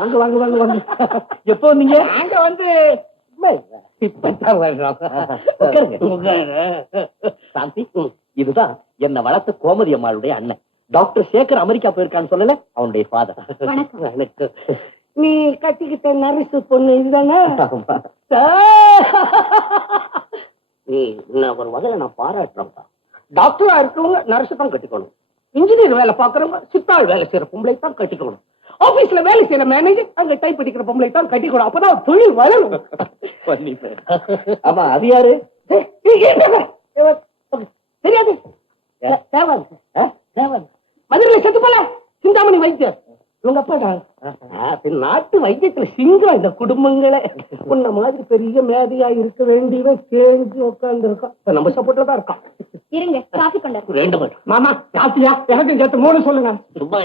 வாங்க வாங்க வாங்க வாங்க. எப்போ வந்தீங்க? நாங்க வந்து சாந்தி, இதுதான் என்ன வளர்த்த கோமதி அம்மாளுடைய அண்ணன் டாக்டர் சேகர். அமெரிக்கா போயிருக்கான்னு சொல்லல, அவனுடைய ஃபாதர். நீ கட்டிக்கிட்ட நரிசு பொண்ணு இதுதானே? நீ ஒரு வகையில நான் பாராட்டுறேன். டாக்டரா இருக்கவங்க நர்ஸ் தான் கட்டிக்கணும். இன்ஜினியர் வேலை பாக்குறவங்க சித்தாள் வேலை செய்யற பொம்பளை தான் கட்டிக்கணும். ஆபீஸ்ல வேலை செய்யற மேனேஜர் அங்க டைப் அடிக்கிற பொம்பளை தான் கட்டிக்கணும். அப்பதான் தொழில் வளரும். ஆமா, அது யாரு? தெரியாது. மதுரையில செத்து போல சிந்தாமணி வைத்தியர் இவங்க அப்பா. நாட்டு வைத்தியத்துல சிங்கம் இந்த குடும்பங்களே. உன்ன மாதிரி பெரிய மேதையா இருக்க வேண்டியவன் தேங்கி உட்கார்ந்து இருக்கான். இப்ப நம்ம சப்போர்ட்ல தான் இருக்கான். இருங்க, காஃபி கொண்டாரு. மாமா காஃபியா? எனக்கும் சேர்த்து 3 சொல்லுங்க. சும்மா